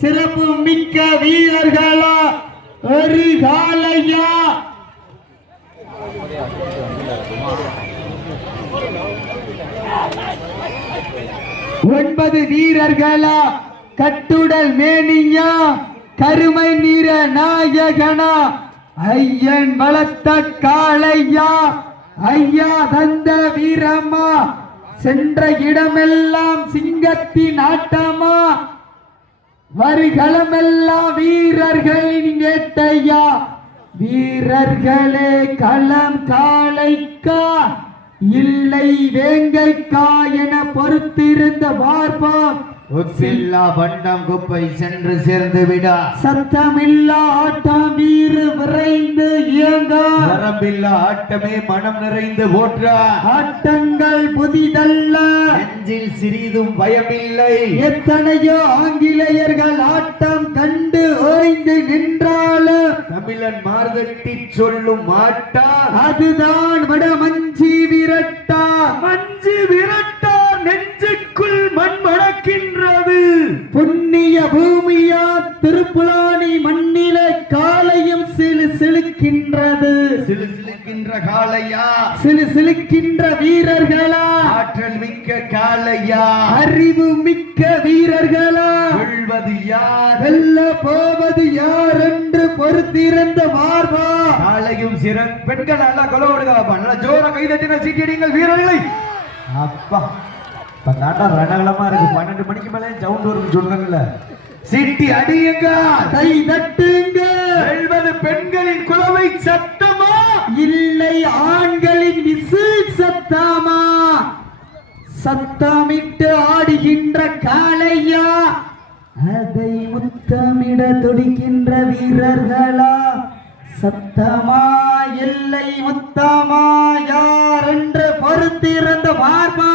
சிறப்பு மிக்க வீரர்களா ஒரு காலையா 9 வீரர்களா கட்டுடல் மேனியா கருமை நிற நாயகனா ஐயன் வளர்த்த காளையா ஐயா தந்த வீரமா சென்ற இடமெல்லாம் சிங்கத்தின் ஆட்டமா வரிகளமெல்லாம் வீரர்களின் வேட்டையா வீரர்களே களம் காளைக்கா இல்லை வேங்கைக்கா என பொறுத்திருந்த பார்ப்போம். உப்பில்லா வண்ணம் குப்பை சென்று சேர்ந்து விடா சத்தமில்லா ஆட்டம் வீறு விரைந்து இயங்கா வரம்பில்லா ஆட்டமே மனம் நிறைந்து போற்றா ஆட்டங்கள் புதிதல்ல நெஞ்சில் சிறிதும் பயமில்லை எத்தனையோ ஆங்கிலேயர்கள் ஆட்டம் கண்டு ஓய்ந்து நின்றாலும் தமிழன் மார்கட்டி சொல்லும் ஆட்டா அதுதான் விட மஞ்சி விரட்டா மஞ்சு விரட்டா நெஞ்சுக்குள் மண் மணக்கின்றது புண்ணிய பூமியா திருப்புலானி மண்ணிலே காலையும் சிலு சிலுக்கின்றது சிலு சிலுக்கின்ற காளையா சிலு சிலுக்கின்ற வீரர்களா ஆற்றல் மிக்க காளையா அறிவு மிக்க வீரர்களா வெல்வது யார் வெல்ல போவது யார் என்று பொறுத்திருந்த மார்பா காளையும் சிறன் பெண்கள் நல்லா கொலோடுங்க நல்லா ஜோர கைதட்டின சீட்டிடுங்கள் வீரர்களை அப்பா நாட்டா ரணகலமா இருக்கு 12 மணிக்கு மேலே சவுண்ட் வரும் சொல்றாங்கல்ல சீட்டி அடியுங்க கை தட்டுங்க வெல்வது பெண்களின் குலவை சத்தமா இல்லை ஆண்களின் விசில் சத்தமா சத்தமிட்டு ஆடுகின்ற காளையா அதை முத்தமிட துடிக்கின்ற வீரர்களா சத்தமா இல்லை முத்தமா யார் என்று பொறுத்திருந்த பார்ப்பா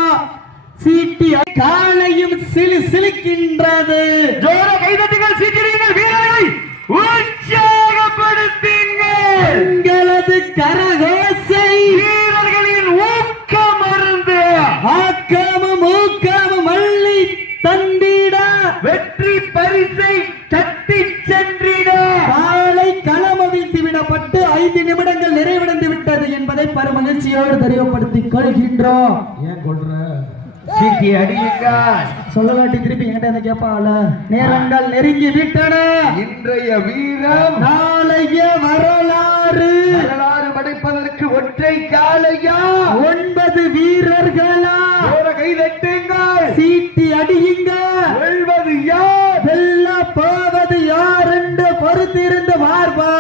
சீட்டி காலையும் சிலு சிலுக்கின்றது ஜோர கைதட்டுங்கள் சீட்டிடுங்கள் வீரர்களை உற்சாகப்படுத்துங்கள் எங்களது கரகோசை வீரர்களின் ஊக்கம் அருந்து ஆக்கமும் ஊக்கமும் அள்ளி தந்திட வெற்றி பரிசை தட்டி சென்றிட காலை களமவிழ்த்து விடப்பட்டு 5 நிமிடங்கள் நிறைவடைந்து விட்டது என்பதை பெருமகிழ்ச்சியோடு தெரியப்படுத்திக் கொள்கின்றோம். ஏன் கொள்ற சீட்டி அடியுங்கள் சொல்லலாட்டி திருப்பி என்கிட்ட கேட்பால நேரங்கள் நெருங்கி விட்டன இன்றைய வீரம் நாளைய வரலாறு வரலாறு படைப்பதற்கு ஒற்றை காளையா 9 வீரர்களா ஜோர கைதட்டுங்கள் சீட்டி அடியுங்க வெல்வது யார் வெல்ல போவது யார் என்று பொறுத்திருந்த மார்பா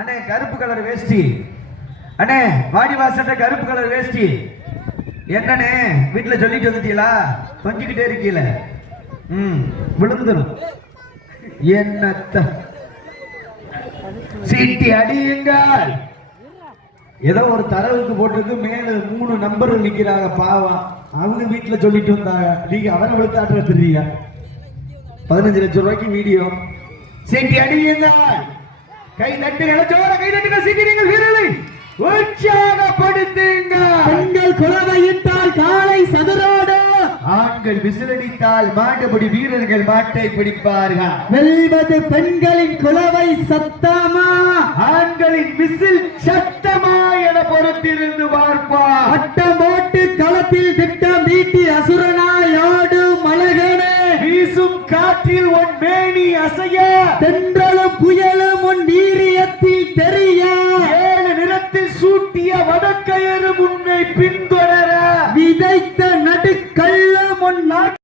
அண்ணே கருப்பு கலர் வேஷ்டி அண்ணே வாடிவாசட்ட கருப்பு கலர் வேஷ்டி என்னண்ணே வீட்டுல சொல்லிட்டு வந்துட்டீங்களா கொஞ்சிக்கிட்டே இருக்கீல விழுந்துரும் என்னத்த சீட்டி அடியுங்கள் ஏதோ ஒரு தரவுக்கு போட்டுருக்கு மேல 3 நம்பர்கள் நிக்கிறாங்க பாவம் அவங்க வீட்டுல சொல்லிட்டு வந்தாங்க நீங்க அவரை விழுத்தாட்டு தெரியுங்க 15 லட்சம் ரூபாய்க்கு வீடியோ சீட்டி அடியுங்கள் கை தட்டுங்க ஜோர கை தட்டுங்க சீட்டி நீங்கள் வீரர்களை உற்சாகப்படுத்துங்க பெண்கள் குலவையிட்டால் காலை சதுரோடு ஆண்கள் விசிலடித்தால் மாட்டுப்படி வீரர்கள் மாட்டை பிடிப்பார்கள் வெல்வது பெண்களின் குலவை சத்தமா ஆண்களின் விசில் சத்தமா என பொறுத்திருந்து பார்ப்பா வட்டம் போட்டு களத்தில் திட்டம் தீட்டி அசுரனாய் ஆடும் மலகனே வீசும் காற்றில் உன் மேனி அசைய தென்றலும் புயலும் உன் வீரியத்தில் தெரிய 7 நிறத்தில் சூட்டிய வடக்கயறு உன்னை பின்தொடர விதைத்த நடுக்கல்லம் உன்